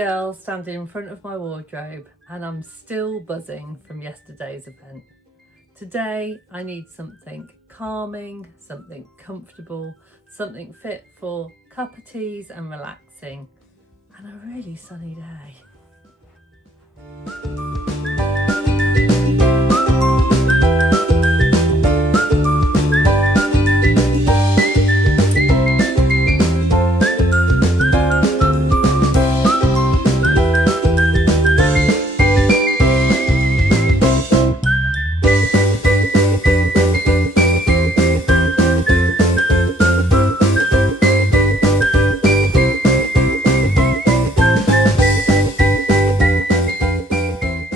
girl standing in front of my wardrobe and I'm still buzzing from yesterday's event. Today I need something calming, something comfortable, something fit for cuppa teas and relaxing, and a really sunny day.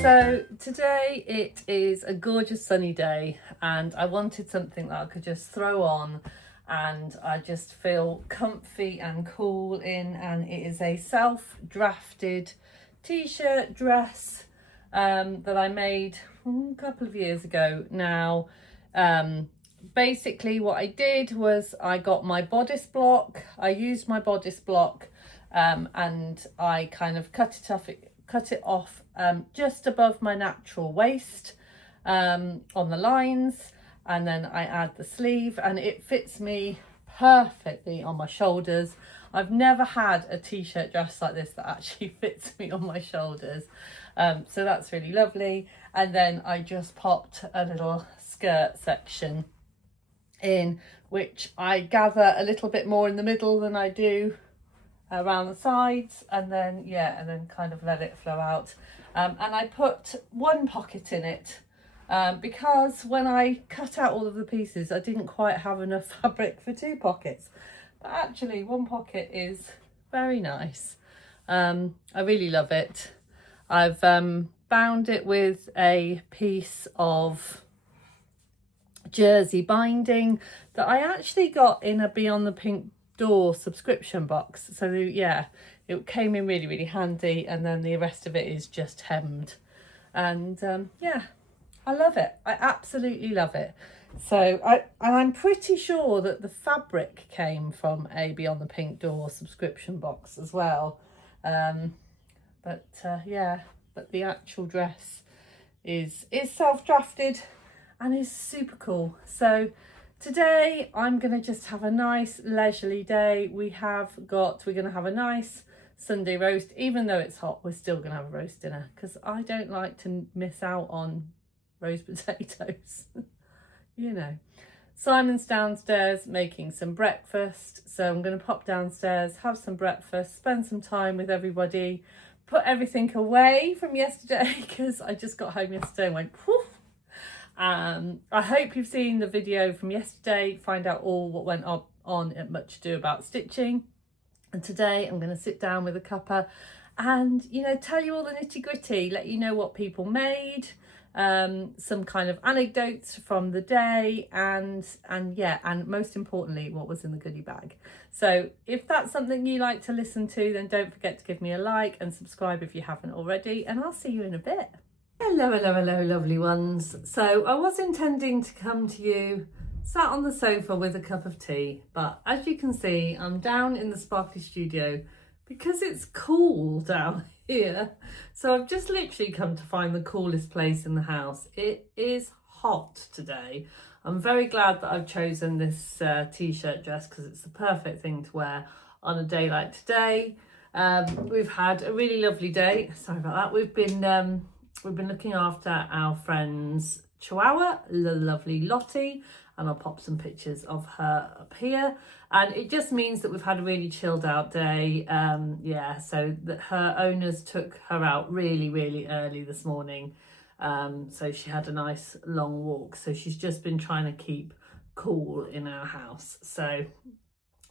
So today it is a gorgeous sunny day and I wanted something that I could just throw on and I just feel comfy and cool in, and it is a self-drafted t-shirt dress that I made a couple of years ago now. Basically what I did was I got my bodice block, I used my bodice block and I kind of cut it off just above my natural waist on the lines, and then I add the sleeve and it fits me perfectly on my shoulders. I've never had a t-shirt dress like this that actually fits me on my shoulders, so that's really lovely. And then I just popped a little skirt section in, which I gather a little bit more in the middle than I do around the sides, and then kind of let it flow out, and I put one pocket in it because when I cut out all of the pieces I didn't quite have enough fabric for two pockets, but actually one pocket is very nice. I really love it. I've bound it with a piece of jersey binding that I actually got in a Beyond the Pink Door subscription box, so yeah, it came in really handy, and then the rest of it is just hemmed, and yeah, I love it. I absolutely love it. So I'm pretty sure that the fabric came from a Beyond the Pink Door subscription box as well, but the actual dress is self-drafted and is super cool. So today I'm going to just have a nice leisurely day. We're going to have a nice Sunday roast. Even though it's hot, we're still going to have a roast dinner because I don't like to miss out on roast potatoes. You know. Simon's downstairs making some breakfast, so I'm going to pop downstairs, have some breakfast, spend some time with everybody, put everything away from yesterday because I just got home yesterday and went whew. I hope you've seen the video from yesterday, find out all what went on at Much Ado About Stitching. And today I'm going to sit down with a cuppa and, tell you all the nitty gritty, let you know what people made, some kind of anecdotes from the day, and most importantly, what was in the goodie bag. So if that's something you like to listen to, then don't forget to give me a like and subscribe if you haven't already, and I'll see you in a bit. Hello, lovely ones. So I was intending to come to you sat on the sofa with a cup of tea, but as you can see, I'm down in the Sparkly studio because it's cool down here. So I've just literally come to find the coolest place in the house. It is hot today. I'm very glad that I've chosen this t-shirt dress because it's the perfect thing to wear on a day like today. We've had a really lovely day. Sorry about that. We've been looking after our friend's chihuahua, the lovely Lottie, and I'll pop some pictures of her up here. And it just means that we've had a really chilled out day. So that her owners took her out really early this morning. So she had a nice long walk. So she's just been trying to keep cool in our house. So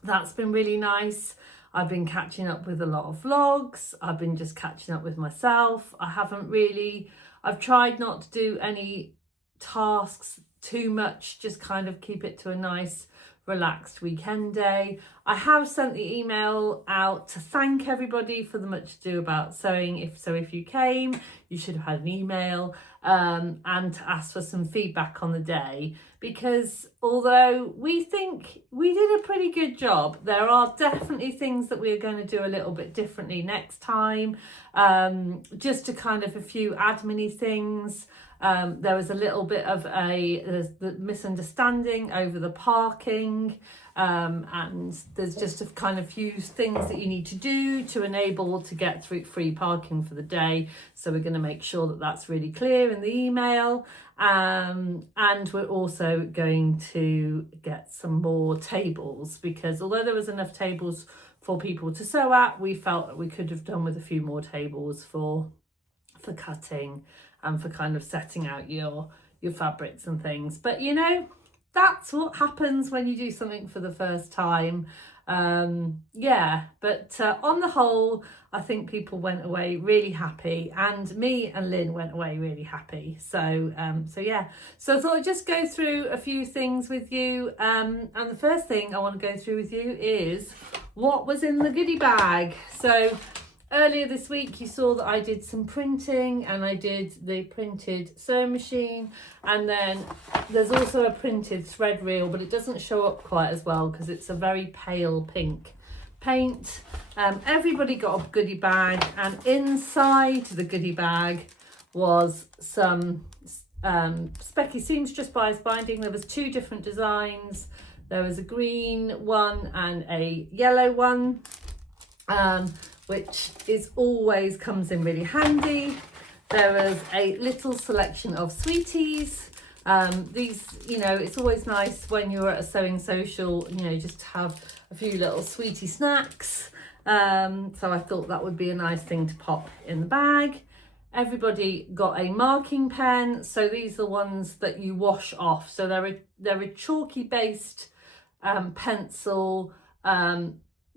that's been really nice. I've been catching up with a lot of vlogs. I've been just catching up with myself. I've tried not to do any tasks too much, just kind of keep it to a nice relaxed weekend day. I have sent the email out to thank everybody for the much ado about sewing. If you came, you should have had an email, and to ask for some feedback on the day, because although we think we did a pretty good job, there are definitely things that we're going to do a little bit differently next time. Just to kind of a few admin-y things. There was a little bit of the misunderstanding over the parking, and there's just a kind of few things that you need to do to enable to get through free parking for the day. So we're going to make sure that that's really clear in the email, and we're also going to get some more tables, because although there was enough tables for people to sew at, we felt that we could have done with a few more tables for cutting and for kind of setting out your fabrics and things. But you know, that's what happens when you do something for the first time. Yeah, but on the whole, I think people went away really happy, and me and Lynn went away really happy. So yeah, so I thought I'd just go through a few things with you, and the first thing I want to go through with you is what was in the goodie bag. So earlier this week you saw that I did some printing, and I did the printed sewing machine, and then there's also a printed thread reel, but it doesn't show up quite as well because it's a very pale pink paint. Everybody got a goodie bag, and inside the goodie bag was some Specky Seamstress Bias binding. There was 2 different designs. There was a green one and a yellow one, which is always comes in really handy. There was a little selection of sweeties. These, you know, it's always nice when you're at a sewing social, you know, just to have a few little sweetie snacks. So I thought that would be a nice thing to pop in the bag. Everybody got a marking pen. So these are the ones that you wash off. So they're a chalky based pencil.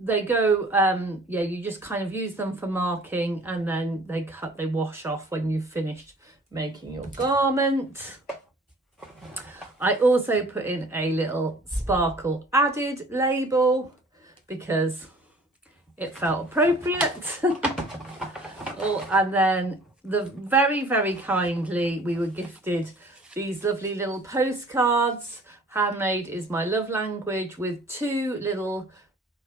They go, yeah, you just kind of use them for marking, and then they wash off when you've finished making your garment. I also put in a little sparkle added label because it felt appropriate. Oh, and then very, very kindly, we were gifted these lovely little postcards. Handmade is my love language, with 2 little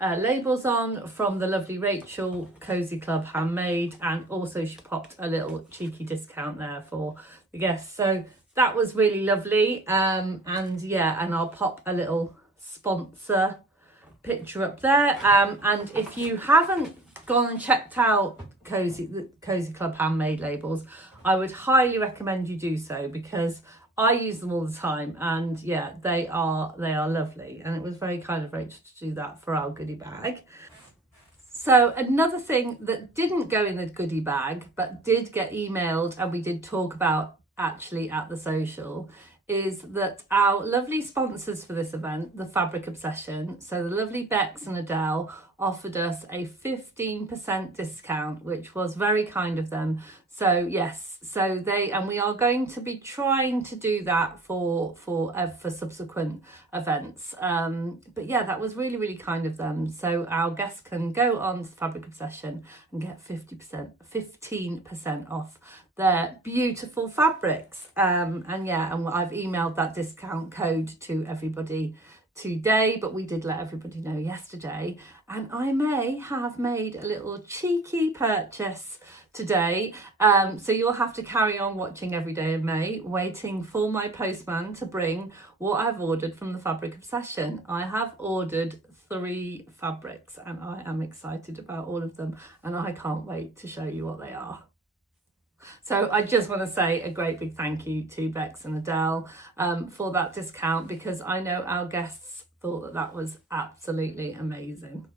labels on from the lovely Rachel Cozy Club Handmade, and also she popped a little cheeky discount there for the guests. So that was really lovely. And yeah, and I'll pop a little sponsor picture up there. And if you haven't gone and checked out the Cozy Club Handmade labels, I would highly recommend you do so, because I use them all the time, and yeah, they are lovely, and it was very kind of Rachel to do that for our goodie bag. So another thing that didn't go in the goodie bag but did get emailed, and we did talk about actually at the social, is that our lovely sponsors for this event, the Fabric Obsession, so the lovely Bex and Adele, offered us a 15% discount, which was very kind of them. So yes, so we are going to be trying to do that for subsequent events. But yeah, that was really, really kind of them. So our guests can go on to Fabric Obsession and get 15% off their beautiful fabrics. And yeah, and I've emailed that discount code to everybody today, but we did let everybody know yesterday, and I may have made a little cheeky purchase today, so you'll have to carry on watching every day in May, waiting for my postman to bring what I've ordered from the Fabric Obsession. I have ordered 3 fabrics, and I am excited about all of them, and I can't wait to show you what they are. So I just want to say a great big thank you to Bex and Adele for that discount, because I know our guests thought that was absolutely amazing.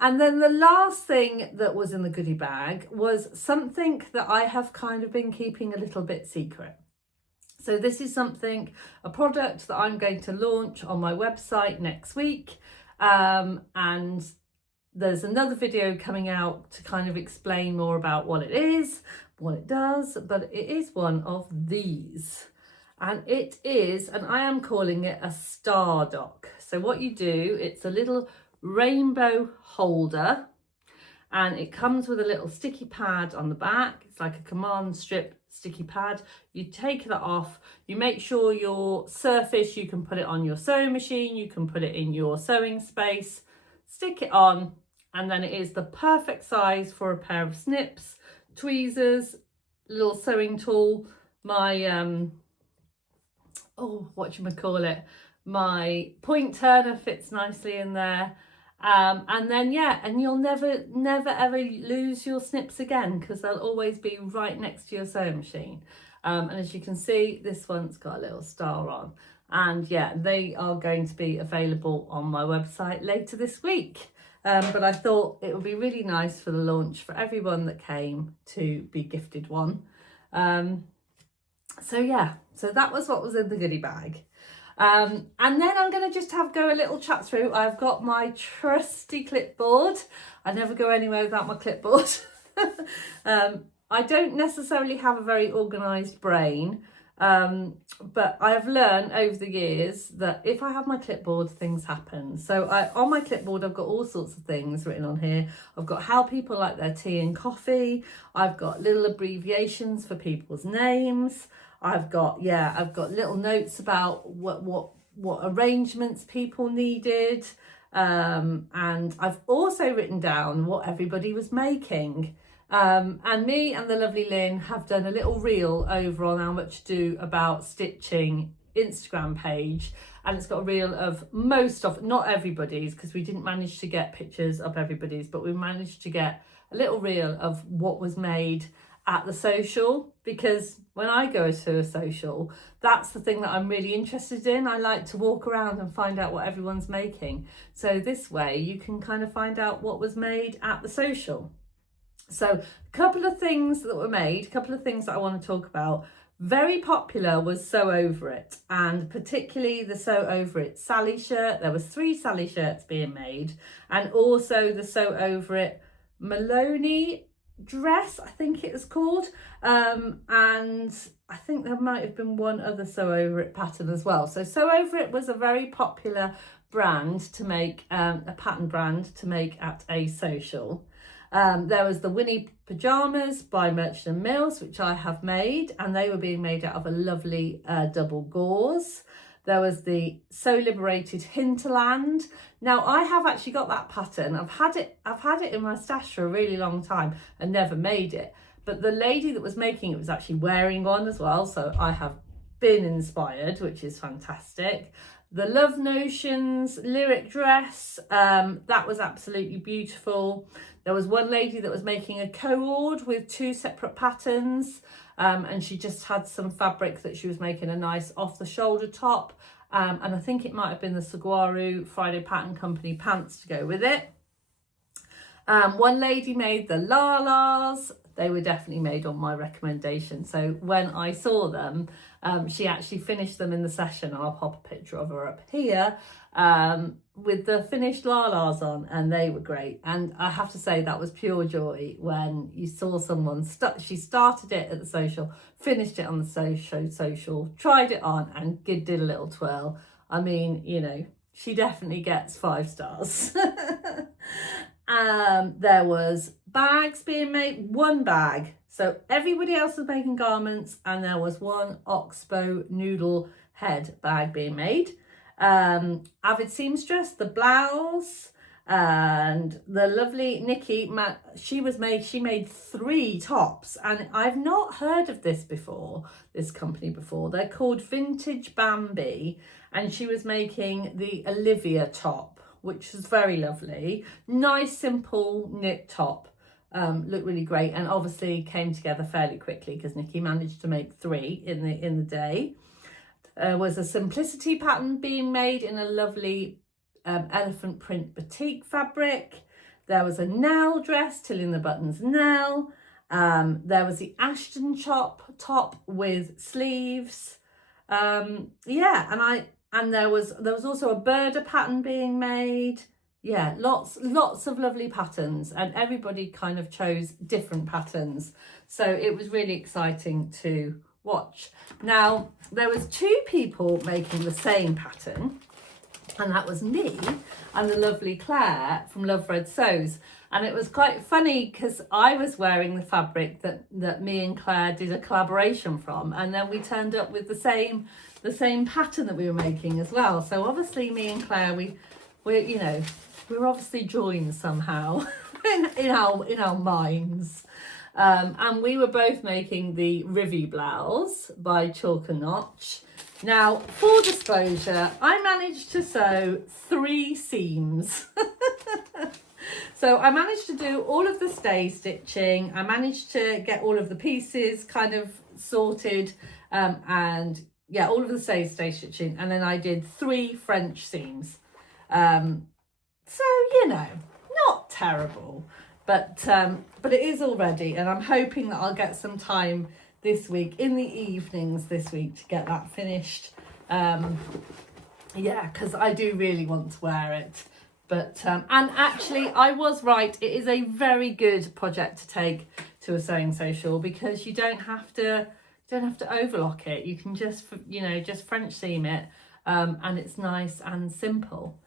And then the last thing that was in the goodie bag was something that I have kind of been keeping a little bit secret. So this is a product that I'm going to launch on my website next week. And there's another video coming out to kind of explain more about what it is, what it does, but it is one of these. And it is, and I am calling it a star dock. So what you do, it's a little rainbow holder, and it comes with a little sticky pad on the back. It's like a command strip sticky pad. You take that off, you make sure your surface, you can put it on your sewing machine, you can put it in your sewing space, stick it on, and then it is the perfect size for a pair of snips, tweezers, little sewing tool, my my point turner fits nicely in there. And then and you'll never ever lose your snips again, because they'll always be right next to your sewing machine. And as you can see, this one's got a little star on, and they are going to be available on my website later this week. But I thought it would be really nice for the launch for everyone that came to be gifted one. So that was what was in the goodie bag. And then I'm going to just go a little chat through. I've got my trusty clipboard. I never go anywhere without my clipboard. I don't necessarily have a very organised brain, but I've learned over the years that if I have my clipboard, things happen. So on my clipboard, I've got all sorts of things written on here. I've got how people like their tea and coffee. I've got little abbreviations for people's names. I've got little notes about what arrangements people needed, and I've also written down what everybody was making. And me and the lovely Lynn have done a little reel over on How Much Do About Stitching Instagram page, and it's got a reel of not everybody's, because we didn't manage to get pictures of everybody's, but we managed to get a little reel of what was made at the Sewcial, because when I go to a Sewcial, that's the thing that I'm really interested in. I like to walk around and find out what everyone's making. So this way you can kind of find out what was made at the Sewcial. So a couple of things that were made, a couple of things that I want to talk about. Very popular was Sew Over It, and particularly the Sew Over It Sally shirt. There was 3 Sally shirts being made, and also the Sew Over It Maloney dress, I think it was called, and I think there might have been one other Sew Over It pattern as well. So Sew Over It was a very popular brand to make, a pattern brand to make at a Sewcial. There was the Winnie pyjamas by Merchant & Mills, which I have made, and they were being made out of a lovely double gauze. There was the So Liberated Hinterland. Now I have actually got that pattern. I've had it in my stash for a really long time and never made it. But the lady that was making it was actually wearing one as well, so I have been inspired, which is fantastic. The Love Notions lyric dress, that was absolutely beautiful. There was one lady that was making a cord with 2 separate patterns, and she just had some fabric that she was making a nice off the shoulder top, and I think it might have been the Saguaro Friday Pattern Company pants to go with it. One lady made the Lalas. They were definitely made on my recommendation. So when I saw them, she actually finished them in the session. I'll pop a picture of her up here, with the finished Lalas on, and they were great. And I have to say that was pure joy when you saw someone, she started it at the Sewcial, finished it on the Sewcial, tried it on and did a little twirl. I mean, you know, she definitely gets 5 stars. There was bags being made, 1 bag. So everybody else was making garments, and there was 1 Oxbow noodle head bag being made. Avid seamstress, the blouse, and the lovely Nikki, she made 3 tops, and I've not heard of this company before. They're called Vintage Bambi, and she was making the Olivia top, which was very lovely. Nice, simple knit top. Looked really great, and obviously came together fairly quickly because Nikki managed to make 3 in the day. Was a Simplicity pattern being made in a lovely elephant print batik fabric. There was a Nell dress, Tilling the Buttons Nell. There was the Ashton top with sleeves. And there was also a Burda pattern being made. Yeah, lots of lovely patterns, and everybody kind of chose different patterns. So it was really exciting to watch. Now, there was 2 people making the same pattern. And that was me and the lovely Claire from Love Red Sews. And it was quite funny because I was wearing the fabric that me and Claire did a collaboration from, and then we turned up with the same pattern that we were making as well. So obviously me and Claire, we're obviously joined somehow in our minds. And we were both making the Rivy blouse by Chalk and Notch. Now, full disclosure, I managed to sew 3 seams. So I managed to do all of the stay stitching. I managed to get all of the pieces kind of sorted, and yeah, all of the stay stitching. And then I did 3 French seams. So, not terrible, but it is all ready, and I'm hoping that I'll get some time this week, in the evenings this week, to get that finished. Yeah, because I do really want to wear it. But and actually I was right, it is a very good project to take to a sewing social, because you don't have to overlock it. You can just French seam it, and it's nice and simple.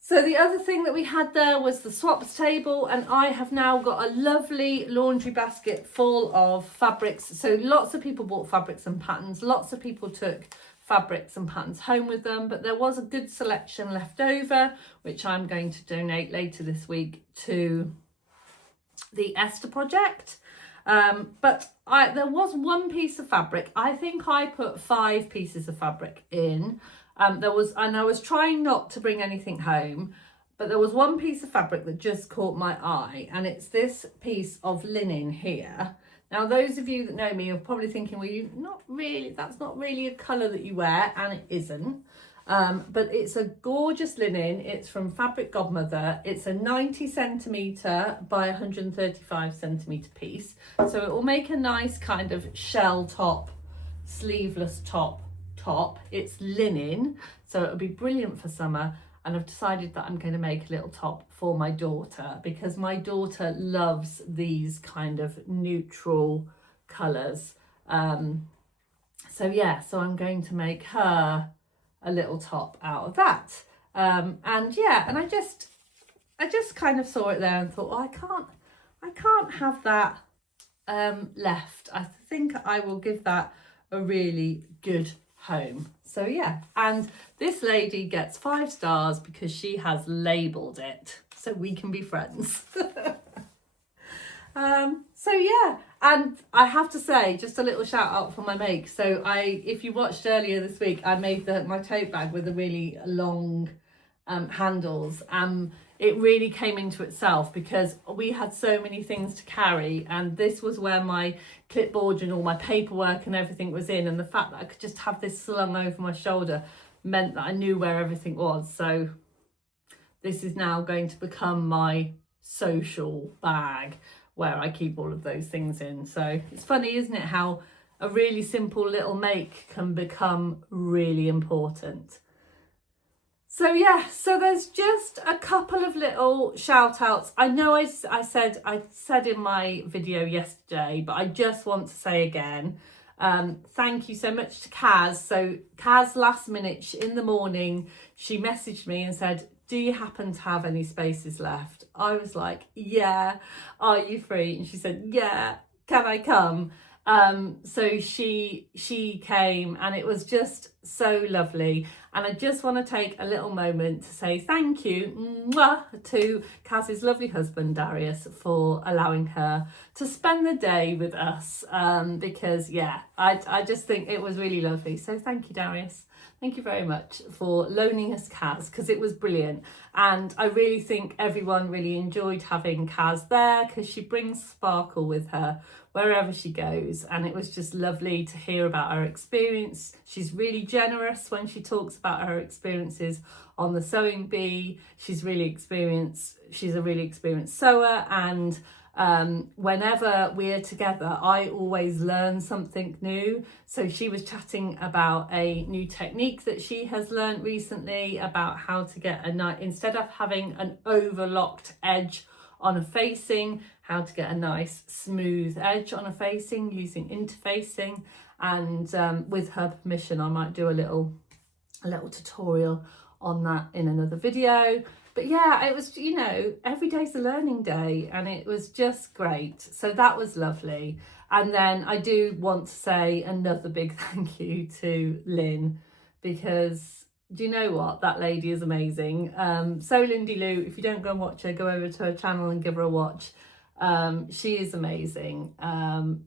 So the other thing that we had there was the swaps table, and I have now got a lovely laundry basket full of fabrics. So lots of people bought fabrics and patterns, lots of people took fabrics and patterns home with them, but there was a good selection left over, which I'm going to donate later this week to the Esther project. But there was one piece of fabric. I think I put 5 pieces of fabric in. I was trying not to bring anything home, but there was one piece of fabric that just caught my eye, and it's this piece of linen here. Now, those of you that know me are probably thinking, well, that's not really a colour that you wear, and it isn't. But it's a gorgeous linen. It's from Fabric Godmother. It's a 90 centimetre by 135 centimetre piece. So it will make a nice kind of shell top, sleeveless top. It's linen, so it'll be brilliant for summer. And I've decided that I'm going to make a little top for my daughter, because my daughter loves these kind of neutral colours. So I'm going to make her a little top out of that. And I just kind of saw it there and thought, oh, I can't have that left. I think I will give that a really good home. So yeah, and this lady gets 5 stars because she has labelled it, so we can be friends. So yeah, and I have to say, just a little shout out for my make. So if you watched earlier this week, I made my tote bag with the really long handles. It really came into itself because we had so many things to carry, and this was where my clipboard and all my paperwork and everything was in, and the fact that I could just have this slung over my shoulder meant that I knew where everything was. So this is now going to become my social bag where I keep all of those things in. So it's funny, isn't it, how a really simple little make can become really important. So yeah, so there's just a couple of little shout outs. I know I said in my video yesterday, but I just want to say again, thank you so much to Kaz. So Kaz, last minute in the morning, she messaged me and said, do you happen to have any spaces left? I was like, yeah, are you free? And she said, yeah, can I come? So she came, and it was just so lovely. And I just want to take a little moment to say thank you to Kaz's lovely husband Darius for allowing her to spend the day with us, because yeah, I just think it was really lovely. So thank you, Darius. Thank you very much for loaning us Kaz, because it was brilliant. And I really think everyone really enjoyed having Kaz there, because she brings sparkle with her wherever she goes. And it was just lovely to hear about her experience. She's really generous when she talks about her experiences on the sewing bee. She's a really experienced sewer, and whenever we're together, I always learn something new. So she was chatting about a new technique that she has learned recently, about how to get instead of having an overlocked edge on a facing, how to get a nice smooth edge on a facing using interfacing. And with her permission, I might do a little tutorial on that in another video. But yeah, it was, you know, every day's a learning day, and it was just great. So that was lovely. And then I do want to say another big thank you to Lynn, because do you know what? That lady is amazing. So Lindy Lou, if you don't go and watch her, go over to her channel and give her a watch. She is amazing.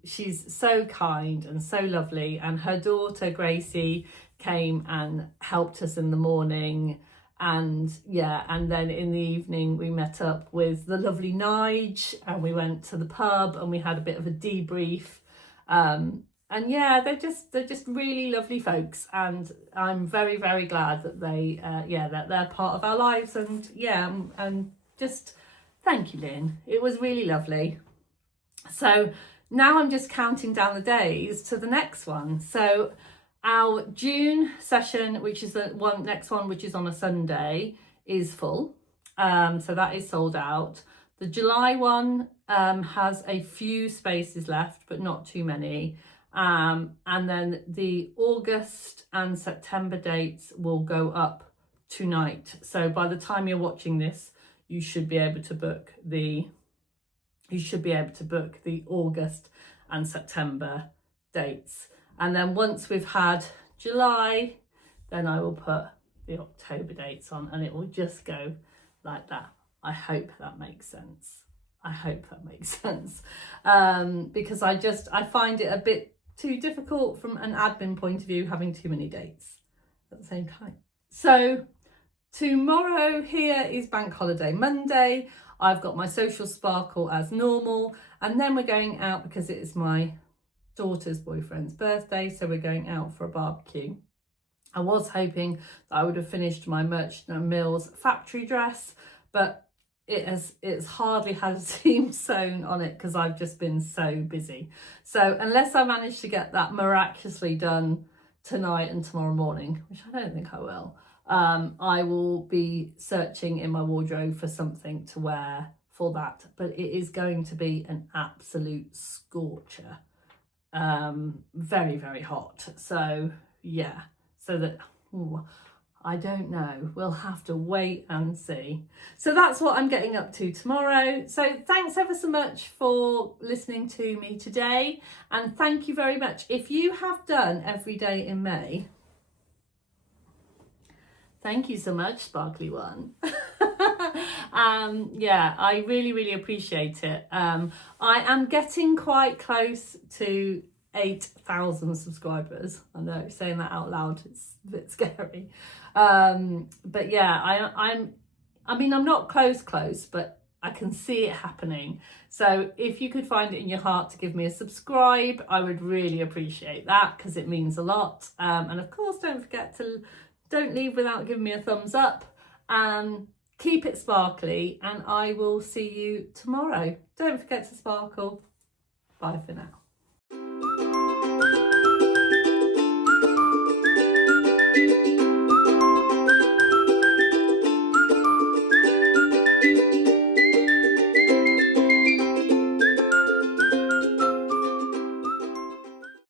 She's so kind and so lovely. And her daughter Gracie came and helped us in the morning. And yeah, and then in the evening we met up with the lovely Nige, and we went to the pub and we had a bit of a debrief. And yeah, they're just really lovely folks, and I'm very, very glad that they that they're part of our lives. And yeah, and just thank you, Lynn. It was really lovely. So now I'm just counting down the days to the next one. So our June session, which is the next one, which is on a Sunday, is full. So that is sold out. The July one has a few spaces left, but not too many. And then the August and September dates will go up tonight. So by the time you're watching this, you should be able to book the August and September dates. And then once we've had July, then I will put the October dates on, and it will just go like that. I hope that makes sense. Because I find it a bit too difficult from an admin point of view, having too many dates at the same time. So tomorrow here is Bank Holiday Monday. I've got my social sparkle as normal, and then we're going out because it is my daughter's boyfriend's birthday, so we're going out for a barbecue. I was hoping that I would have finished my Merchant Mills factory dress, but it's hardly had a seam sewn on it because I've just been so busy. So unless I manage to get that miraculously done tonight and tomorrow morning, which I don't think I will, I will be searching in my wardrobe for something to wear for that. But it is going to be an absolute scorcher. Very, very hot. So yeah, so that I don't know, we'll have to wait and see. So that's what I'm getting up to tomorrow. So thanks ever so much for listening to me today, and thank you very much. If you have done every day in May, thank you so much, sparkly one. Yeah, I really, really appreciate it. I am getting quite close to 8,000 subscribers. I know, saying that out loud, it's a bit scary. But yeah, I'm not close, but I can see it happening. So if you could find it in your heart to give me a subscribe, I would really appreciate that, because it means a lot. And of course, don't leave without giving me a thumbs up. Keep it sparkly, and I will see you tomorrow. Don't forget to sparkle. Bye for now.